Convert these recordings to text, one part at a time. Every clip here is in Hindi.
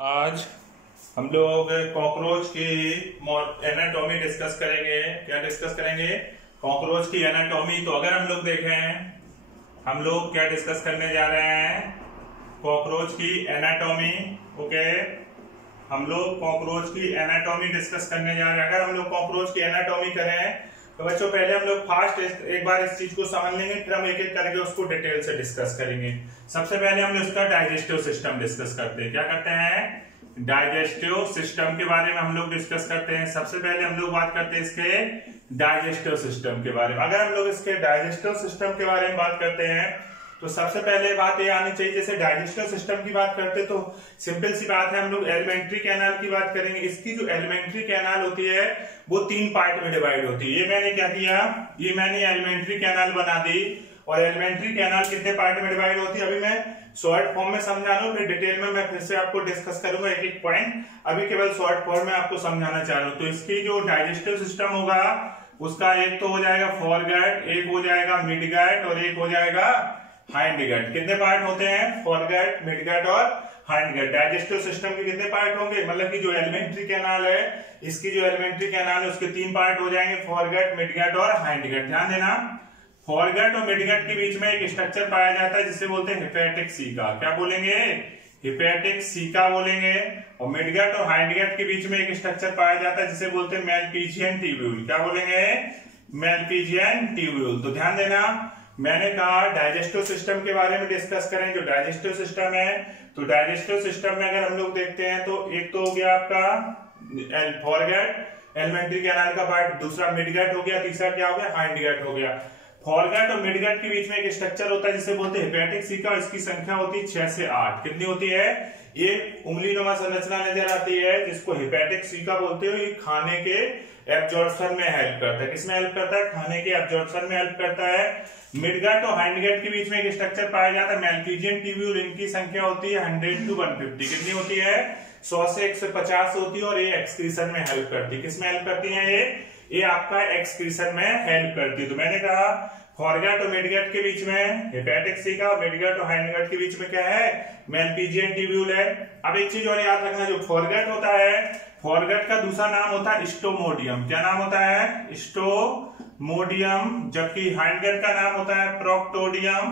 आज हम लोग कॉकरोच की एनाटॉमी डिस्कस करेंगे। क्या डिस्कस करेंगे? कॉकरोच की एनाटॉमी। तो अगर हम लोग देखें, हम लोग क्या डिस्कस करने जा रहे हैं? कॉकरोच की एनाटॉमी। ओके, हम लोग कॉकरोच की एनाटॉमी डिस्कस करने जा रहे हैं। अगर हम लोग कॉकरोच की एनाटॉमी करें तो बच्चों पहले हम लोग फास्ट एक बार इस चीज को समझ लेंगे, फिर हम एक एक करके उसको डिटेल से डिस्कस करेंगे। सबसे पहले हम लोग इसका डाइजेस्टिव सिस्टम डिस्कस करते हैं। क्या करते हैं? डाइजेस्टिव सिस्टम के बारे में हम लोग डिस्कस करते हैं। सबसे पहले हम लोग बात करते हैं इसके डाइजेस्टिव सिस्टम के बारे में। अगर हम लोग इसके डाइजेस्टिव सिस्टम के बारे में बात करते हैं तो सबसे पहले बात ये आनी चाहिए, जैसे डाइजेस्टिव सिस्टम की बात करते तो सिंपल सी बात है, हम लोग एलिमेंट्री कैनाल की बात करेंगे। इसकी जो एलिमेंट्री कैनाल होती है वो 3 पार्ट में डिवाइड होती है। ये मैंने क्या किया, ये मैंने एलिमेंट्री कैनाल बना दी। और एलिमेंट्री कैनाल कितने पार्ट में डिवाइड होती है अभी मैं शॉर्ट फॉर्म में समझा लूं, फिर डिटेल में मैं फिर से आपको डिस्कस करूंगा एक एक पॉइंट। अभी केवल शॉर्ट फॉर्म में आपको समझाना चाह रहा हूं। तो इसकी जो डाइजेस्टिव सिस्टम होगा उसका एक तो हो जाएगा फोरगट, एक हो जाएगा मिडगट और एक हो जाएगा हाइंडगट। कितने पार्ट होते हैं? फोरगट, मिडगट और हाइंडगट। डाइजेस्टिव सिस्टम के कितने पार्ट होंगे? मतलब कि जो एलिमेंट्री कैनाल है, इसकी जो एलिमेंट्री कैनाल है उसके 3 पार्ट हो जाएंगे, फोरगट, मिडगट और हाइंडगट। ध्यान देना, फोरगट और मिडगट के बीच में एक स्ट्रक्चर पाया जाता है जिसे बोलते हैं हिपैटिक सीका। क्या बोलेंगे? हिपैटिक सीका बोलेंगे। और मिडगट और हाइंडगट के बीच में एक स्ट्रक्चर पाया जाता है जिसे बोलते हैं मैलपीजियन ट्यूब्यूल। क्या बोलेंगे? मैलपीजियन ट्यूब्यूल। तो ध्यान देना, मैंने कहा डाइजेस्टिव सिस्टम के बारे में डिस्कस करें। जो डाइजेस्टिव सिस्टम है, तो डाइजेस्टिव सिस्टम में अगर हम लोग देखते हैं तो एक तो हो गया आपका फोरगट एलिमेंट्री कैनाल का पार्ट, दूसरा मिडगट हो गया, तीसरा क्या हो गया? हाइंडगट हो गया। फोरगट और मिडगट के बीच में एक स्ट्रक्चर होता है जिसे बोलते हैं हिपैटिक सीका। इसकी संख्या होती है 6 से 8। कितनी होती है? ये उंगलीनुमा संरचना नजर आती है जिसको हिपैटिक सीका बोलते हो। ये खाने के एब्जॉर्प्शन में हेल्प करता है। किसमें हेल्प करता है? खाने के एब्जॉर्प्शन में हेल्प करता है। मिडगट और हाइंडगट के बीच में एक स्ट्रक्चर पाया जाता है मैलपीजियन ट्यूब्यूल। इनकी संख्या होती है 100 to 150। कितनी होती है? 100 से 150 होती है। और ये एक्सक्रीशन में हेल्प करती है। किसमें हेल्प करती है? ये आपका एक्सक्रीशन में हेल्प करती है। तो मैंने कहा फोरगट और मिडगट के बीच में हिपैटिक सीका, और मिडगट और हाइंडगट के बीच में क्या है? मैलपीजियन ट्यूब्यूल है। अब एक चीज और याद रखना, जो फोरगट होता है, फोरगट का दूसरा नाम होता है स्टोमोडियम। क्या नाम होता है? स्टोमोडियम। जबकि हाइंडगट का नाम होता है प्रोक्टोडियम।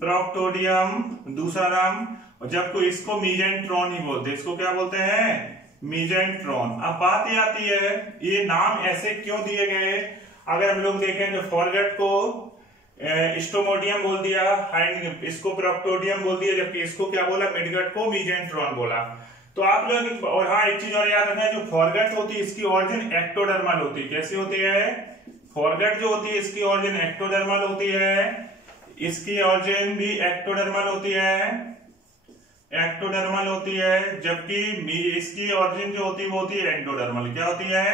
प्रोक्टोडियम दूसरा नाम। और जबकि इसको मीजेंट्रॉन ही बोलते हैं। इसको क्या बोलते हैं? मीजेंट्रॉन। अब बात ये आती है, ये नाम ऐसे क्यों दिए गए? अगर हम लोग देखें तो फोरगट को स्टोमोडियम बोल दिया, इसको प्रोक्टोडियम बोल दिया, जबकि इसको क्या बोला? मिडगट को मीजेंट्रॉन बोला। तो आप लोग, और हाँ एक चीज और याद रखना, जो फोरगट होती है इसकी ऑरिजिन एक्टोडर्मल होती है। कैसी होती है? फोरगट जो होती है इसकी ऑरिजिन एक्टोडर्मल होती है। इसकी ऑरिजिन भी एक्टोडर्मल होती है, एक्टोडर्मल होती है। जबकि इसकी ऑरिजिन जो होती है वो होती है एंडोडर्मल। क्या होती है?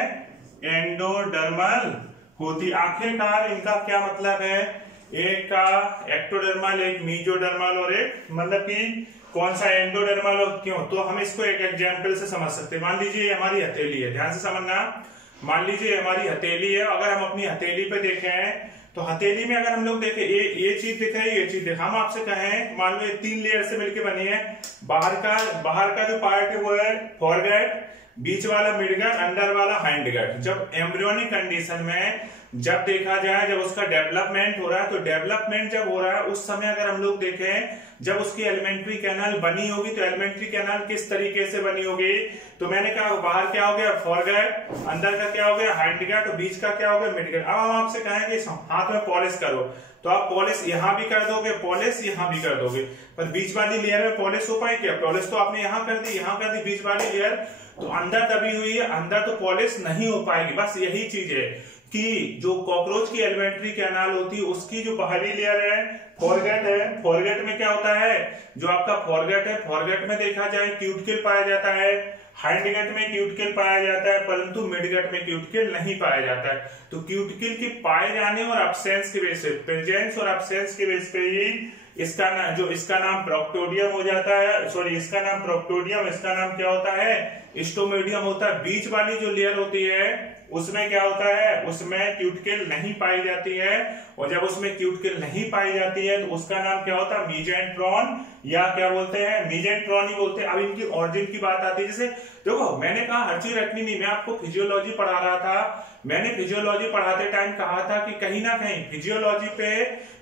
एंडोडर्मल होती। आखिरकार इनका क्या मतलब है? एक का एक्टोडर्मल, एक मीजोडर्मल और एक, मतलब कि कौन सा एंडोडर्मल और क्यों? तो हम इसको एक एग्जांपल से समझ सकते हैं। मान लीजिए हमारी हथेली है, ध्यान से समझना। मान लीजिए हमारी हथेली है। अगर हम अपनी हथेली पे देखें तो हथेली में अगर हम लोग देखें ये चीज दिख रही है, ये चीज देख, हम आपसे कहें मान लो ये 3 लेयर से मिलकर बनी है। बाहर का जो पार्ट है वो है फोरगट, बीच वाला मिडगट, अंदर वाला हाइंडगट। जब एम्ब्रियोनिक कंडीशन में जब देखा जाए, जब उसका डेवलपमेंट हो रहा है, तो डेवलपमेंट जब हो रहा है उस समय अगर हम लोग देखें, जब उसकी एलिमेंट्री कैनाल बनी होगी तो एलिमेंट्री कैनाल किस तरीके से बनी होगी? तो मैंने कहा बाहर क्या हो गया? फोरगट, अंदर का क्या हो गया? हाइंडगट, और बीच का क्या हो गया? मिडगट। अब हम आपसे कहेंगे हाथ में पॉलिश करो, तो आप पॉलिश यहां भी कर दोगे, पॉलिश यहां भी कर दोगे, पर बीच वाली लेयर में पॉलिश हो पाई क्या? पॉलिश तो आपने यहां कर दी, यहां कर दी, बीच वाली लेयर तो अंदर दबी हुई है, अंदर तो पॉलिश नहीं हो पाएगी। बस यही चीज है कि जो कॉकरोच की एलिमेंट्री कैनाल होती है उसकी जो बाहरी लेयर है फोरगट है। फोरगट में क्या होता है? जो आपका फोरगट है, फोरगट में देखा जाए क्यूटिकल पाया जाता है, हाइंडगट में क्यूटिकल पाया जाता है, परंतु मिडगट में क्यूटिकल नहीं पाया जाता है। तो क्यूटिकल के पाए जाने और एब्सेंस के बेस पे, प्रेजेंस और एब्सेंस के बेस पे ही इसका नाम प्रोक्टोडियम हो जाता है। सॉरी, इसका नाम प्रोक्टोडियम, इसका नाम क्या होता है? स्टोमोडियम होता है। बीच वाली जो लेयर होती है उसमें क्या होता है, उसमें क्यूटिकल नहीं पाई जाती है, और जब उसमें क्यूटिकल नहीं पाई जाती है तो उसका नाम क्या होता है, मीजेंट्रॉन, या क्या बोलते हैं, मीजेंट्रॉन ही बोलते हैं। अब इनकी ऑरिजिन की बात आती है, जैसे देखो मैंने कहा हर चीज रखनी नहीं, मैं आपको फिजियोलॉजी पढ़ा रहा था, मैंने फिजियोलॉजी पढ़ाते टाइम कहा था कि कहीं ना कहीं फिजियोलॉजी पे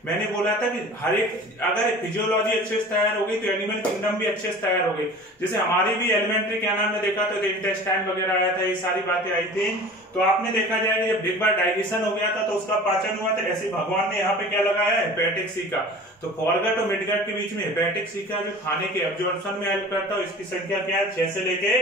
मैंने बोला था कि हर एक, अगर फिजियोलॉजी अच्छे से तैयार हो गई तो एनिमल किंगडम भी अच्छे से तैयार हो गई। जैसे हमारी भी एलिमेंट्री क्या नाम में देखा था, इंटेस्टाइन वगैरह आया था, ये सारी बातें आई थी, तो आपने देखा जाए जब एक बार डाइजेशन हो गया था तो उसका पाचन हुआ था, ऐसे भगवान ने यहाँ पे क्या लगाया है, हेपेटिक सीका। तो फॉरगट और मिडगट के बीच में हेपेटिक सीका जो खाने के एब्जॉर्प्शन में हेल्प करता है, इसकी संख्या क्या है, 6 से लेके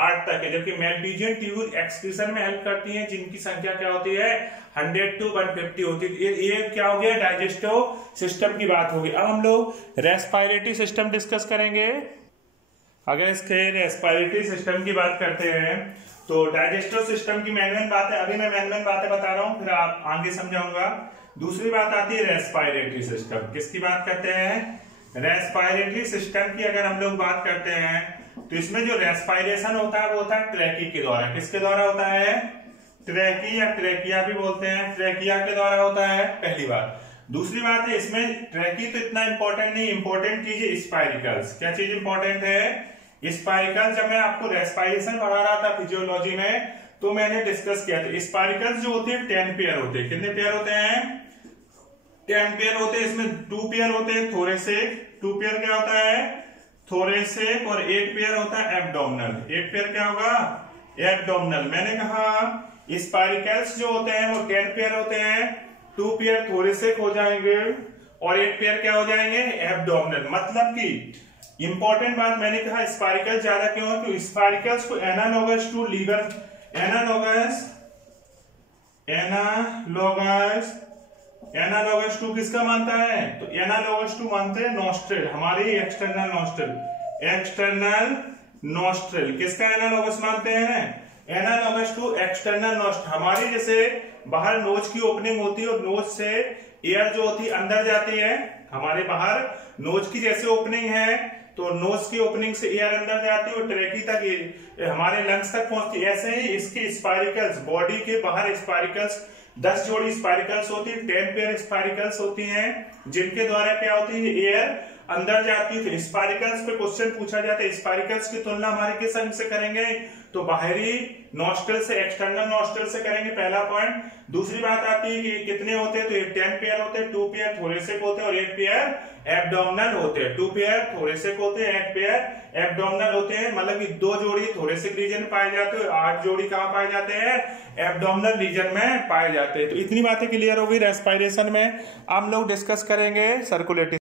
8 तक है, जबकि मेलपीजियन ट्यूब एक्सक्रीशन में हेल्प करती है, जिनकी संख्या क्या होती है, 100 to 150 होती है। ये क्या हो गया, डाइजेस्टिव सिस्टम की बात होगी। अब हम लोग रेस्पिरेटरी सिस्टम डिस्कस करेंगे। अगर इसके रेस्पिरेटरी सिस्टम की बात करते हैं तो डाइजेस्टिव सिस्टम की मेन बात है, अभी मैं मेन बातें बता रहा हूं, फिर आप आगे समझाऊंगा। दूसरी बात आती है रेस्पिरेटरी सिस्टम। किसकी बात करते हैं, रेस्पिरेटरी सिस्टम की अगर हम लोग बात करते हैं तो इसमें जो रेस्पिरेशन होता है वो होता है ट्रैकी के द्वारा। किसके द्वारा होता है, ट्रैकी या ट्रैकिया भी बोलते हैं, ट्रैकिया के द्वारा होता है, पहली बात। दूसरी बात है इसमें ट्रैकी तो इतना इंपॉर्टेंट नहीं, इंपॉर्टेंट चीज है स्पाइरिकल्स। क्या चीज इंपॉर्टेंट है, स्पाइरिकल्स। जब मैं आपको रेस्पिरेशन पढ़ा रहा था फिजियोलॉजी में तो मैंने डिस्कस किया था, स्पाइरिकल्स जो होते हैं 10 पेयर होते हैं। कितने पेयर होते हैं, 10 पेयर होते हैं। इसमें 2 पेयर होते हैं थोरेसिक, 2 पेयर क्या होता है, थोरेसिक, और 1 पेयर होता है एब्डोमिनल। 1 पेयर क्या होगा, एब्डोमिनल। मैंने कहा स्पाइरिकल्स जो होते हैं वो 10 पेयर होते हैं, 2 पेयर थोरेसिक हो जाएंगे और 1 पेयर क्या हो जाएंगे, एब्डोमिनल। मतलब कि इंपॉर्टेंट बात मैंने कहा स्पाइरिकल ज्यादा क्यों है, क्योंकि स्पाइरिकल्स को analogous to liver, analogous to किसका मानता है, तो एनालॉगस टू मानते हैं नॉस्ट्रिल, हमारी एक्सटर्नल नॉस्ट्रिल, एक्सटर्नल नॉस्ट्रिल किसका एनालॉगस मानते हैं, एनालॉगस टू एक्सटर्नल नॉस्ट्रिल। हमारी जैसे बाहर नोज की ओपनिंग होती है और नोज से एयर जो होती है अंदर जाती है, हमारे बाहर नोज की जैसे ओपनिंग है तो नोज की ओपनिंग से एयर अंदर जाती है और ट्रैकी तक हमारे लंग्स तक पहुंचती है। ऐसे ही इसके स्पाइरिकल्स, बॉडी के बाहर स्पाइरिकल्स 10 जोड़ी स्पाइरिकल्स होती है, 10 पेयर स्पाइरिकल्स होती हैं, जिनके द्वारा क्या होती है, एयर अंदर जाती है। स्पाइरिकल्स पे क्वेश्चन पूछा जाता है, स्पाइरिकल्स की तुलना हमारे किस अंग से करेंगे, तो बाहरी नॉस्ट्रिल से, एक्सटर्नल नॉस्ट्रिल से करेंगे, पहला पॉइंट। दूसरी बात आती है कि कितने होते हैं, तो 10 पेयर होते हैं, 2 पेयर थोरेसिक होते हैं और 1 पेयर एब्डोमिनल होते हैं। 2 पेयर थोरेसिक होते हैं, 1 पेयर एब्डोमिनल होते हैं। मतलब कि 2 जोड़ी थोरेसिक रीजन पाए जाते हैं, 8 जोड़ी कहां पाए जाते हैं, एब्डोमिनल रीजन में पाए जाते हैं। तो इतनी बातें क्लियर हो गई रेस्पिरेशन में। हम लोग डिस्कस करेंगे सर्कुलेटरी।